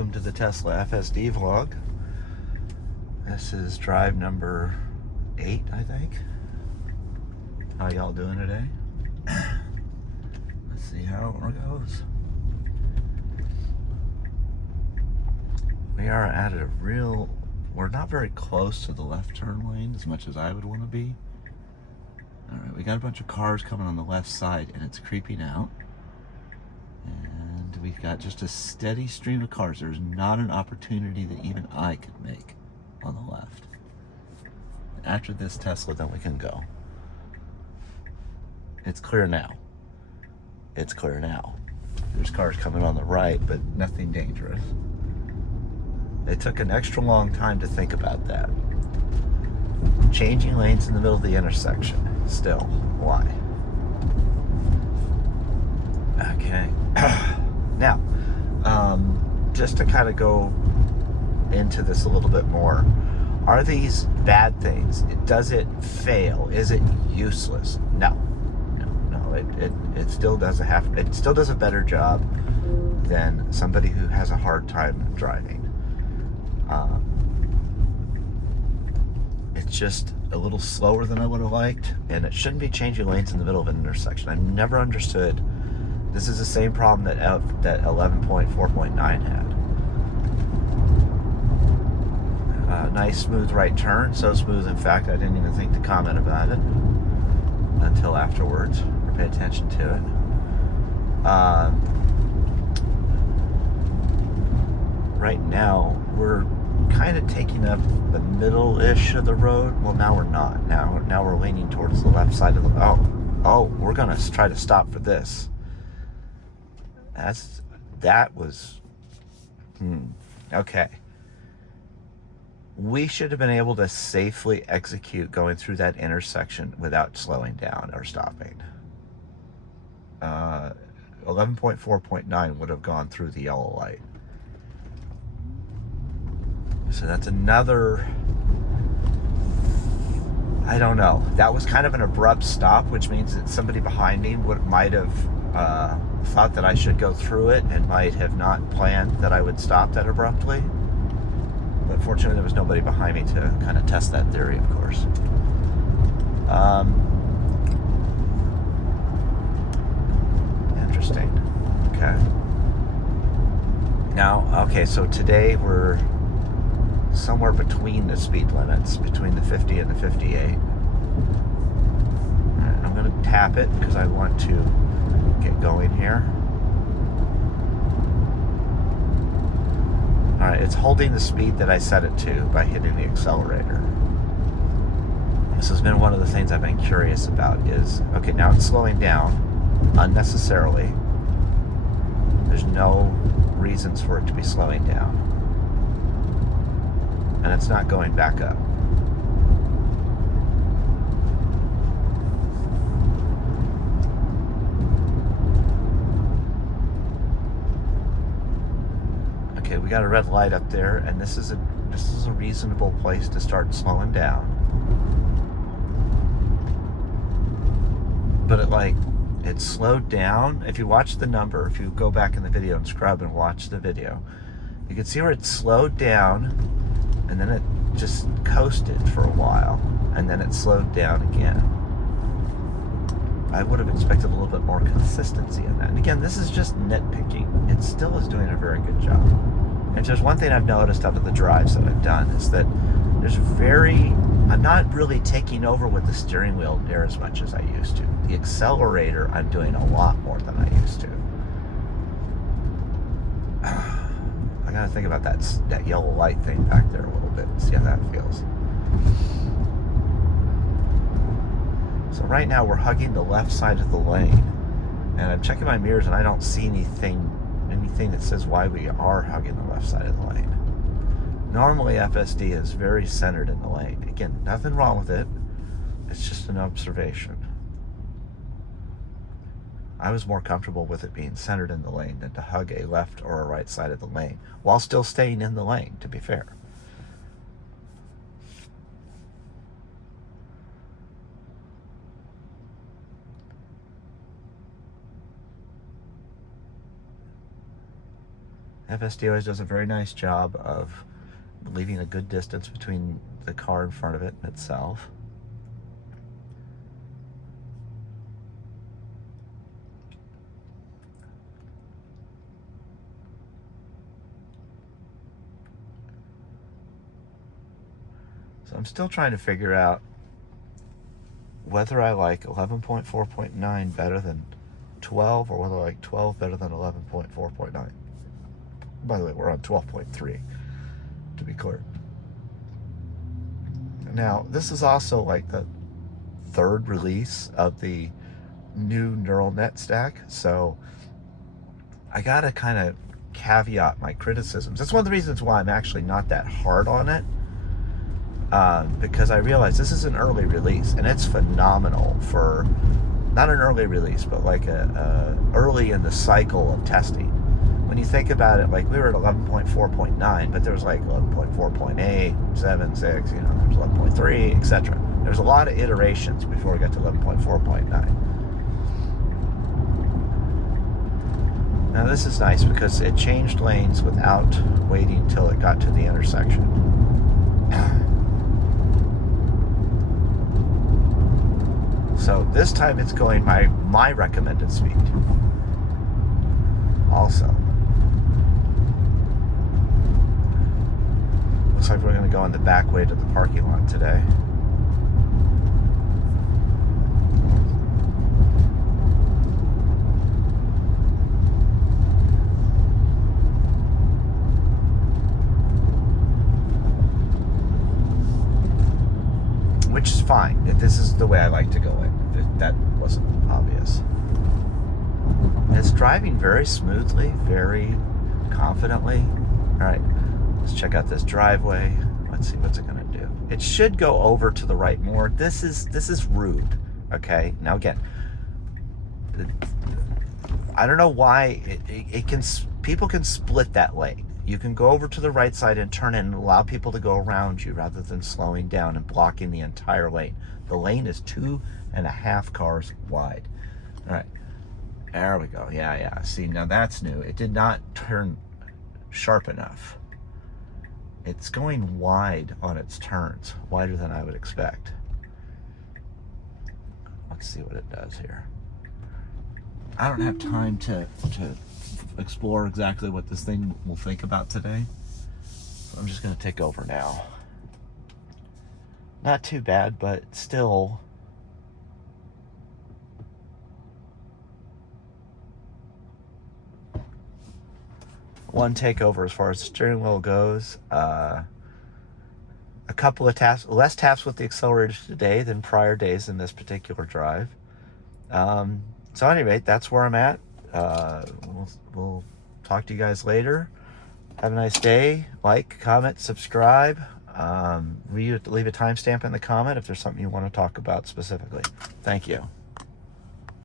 welcome to the Tesla FSD vlog. This is drive number 8, I think. How y'all doing today? Let's see how it goes. We are at a we're not very close to the left turn lane as much as I would want to be. Alright, we got a bunch of cars coming on the left side and it's creeping out. And we've got just a steady stream of cars. There's not an opportunity that even I could make on the left. After this Tesla, then we can go. It's clear now. It's clear now. There's cars coming on the right, but nothing dangerous. It took an extra long time to think about that. Changing lanes in the middle of the intersection. Still, why? Okay. Now, just to kind of go into this a little bit more, are these bad things? Does it fail? Is it useless? No. It still does a better job than somebody who has a hard time driving. It's just a little slower than I would have liked, and it shouldn't be changing lanes in the middle of an intersection. I've never understood. This is the same problem that 11.4.9 had. Nice smooth right turn, so smooth in fact I didn't even think to comment about it until afterwards, or pay attention to it. Right now we're kind of taking up the middle-ish of the road. Well, now we're not. Now we're leaning towards the left side of the... Oh, we're gonna try to stop for this. That was... Okay. We should have been able to safely execute going through that intersection without slowing down or stopping. 11.4.9 would have gone through the yellow light. So that's another... I don't know. That was kind of an abrupt stop, which means that somebody behind me might have thought that I should go through it and might have not planned that I would stop that abruptly. But fortunately, there was nobody behind me to kind of test that theory, of course. Interesting. Okay. Now, okay, so today we're somewhere between the speed limits, between the 50 and the 58. I'm going to tap it because I want to get going here. Alright, it's holding the speed that I set it to by hitting the accelerator. This has been one of the things I've been curious about is, okay, now it's slowing down unnecessarily. There's no reasons for it to be slowing down. And it's not going back up. Okay, we got a red light up there, and this is a reasonable place to start slowing down. But it slowed down. If you watch the number, if you go back in the video and scrub and watch the video, you can see where it slowed down, and then it just coasted for a while, and then it slowed down again. I would have expected a little bit more consistency in that. And again, this is just nitpicking. It still is doing a very good job. And if there's one thing I've noticed out of the drives that I've done is that I'm not really taking over with the steering wheel near as much as I used to. The accelerator, I'm doing a lot more than I used to. I gotta think about that yellow light thing back there a little bit and see how that feels. So right now we're hugging the left side of the lane, and I'm checking my mirrors and I don't see anything that says why we are hugging the left side of the lane. Normally FSD is very centered in the lane. Again, nothing wrong with it. It's just an observation. I was more comfortable with it being centered in the lane than to hug a left or a right side of the lane while still staying in the lane, to be fair. FSD always does a very nice job of leaving a good distance between the car in front of it and itself. So I'm still trying to figure out whether I like 11.4.9 better than 12 or whether I like 12 better than 11.4.9. By the way, we're on 12.3, to be clear. Now, this is also like the third release of the new neural net stack, so I gotta kind of caveat my criticisms. That's one of the reasons why I'm actually not that hard on it. Because I realize this is an early release and it's phenomenal for, not an early release, but like early in the cycle of testing. When you think about it, like we were at 11.4.9, but there was like 11.4.8, 7, 6, you know, there's 11.3, etc. There's a lot of iterations before we got to 11.4.9. Now this is nice because it changed lanes without waiting till it got to the intersection. So this time it's going my recommended speed. Also, looks like we're going to go on the back way to the parking lot today. Which is fine. This is the way I like to go in. That wasn't obvious. It's driving very smoothly, very confidently. All right, let's check out this driveway. Let's see what's it gonna do. It should go over to the right more. This is rude. Okay. Now again, I don't know why people can split that lane. You can go over to the right side and turn in and allow people to go around you rather than slowing down and blocking the entire lane. The lane is 2.5 cars wide. All right, there we go. Yeah. See, now that's new. It did not turn sharp enough. It's going wide on its turns, wider than I would expect. Let's see what it does here. I don't have time to explore exactly what this thing will think about today. So I'm just going to take over now. Not too bad, but still. One takeover as far as the steering wheel goes. A couple of taps, less taps with the accelerator today than prior days in this particular drive. So at any rate, that's where I'm at. We'll talk to you guys later. Have a nice day. Like, comment, subscribe. Leave a timestamp in the comment if there's something you want to talk about specifically. Thank you.